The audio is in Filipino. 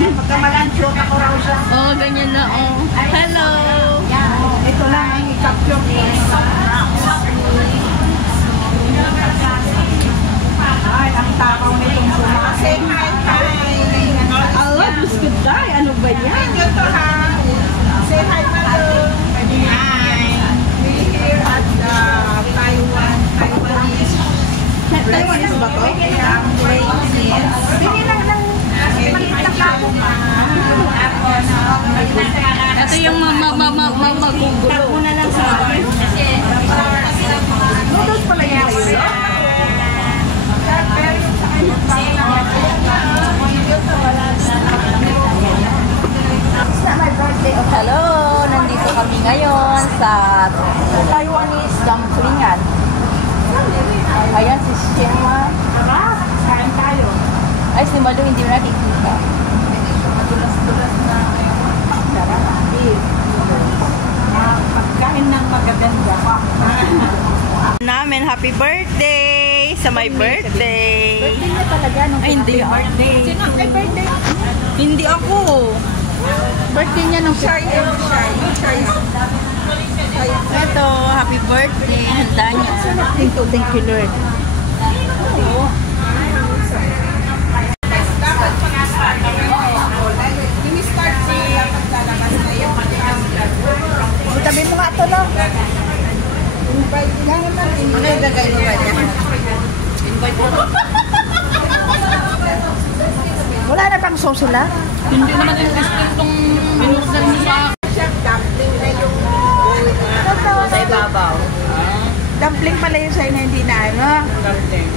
Magkamalansyot ako raw siya. Oh, ganyan na, oh. Hello! Ito lang ang i-capture ko. Ay, ang takaw nitong suma. Say hi, hi! Allah, Diyos ko day. Ano ba yan? Ito ha. Say hi, Malo. Hi. We're here at Taiwanese. Taiwanese ba to? Bili lang ng maliit na plato. Ito yung magugulo. Muna lang sa akin. Noodles pala yung sa'yo. Hello! Nandito kami ngayon sa Taiwanese dumplingan. Ayan si Shema. Kain tayo. Ay, si Malu hindi mo nakikita. Madulas-dulas na. Sarap. Pagkain ng magaganda pa. Namin, happy birthday! Sa my birthday! Birthday niya talaga nung Ay, hindi. birthday. Sino ay birthday? Hindi ako. Birthday niya nung shy. Ito, happy birthday. Handa niya. Thank you, Lord. Tabi mo nga ito, no? Ano yung gagay mo ba niya? Invite mo. Wala na bang sauce sila? Hindi naman yung itong minusdan mo sa... Sa ibabaw. Dumpling pala yung sa'yo na hindi na ano. Dumpling.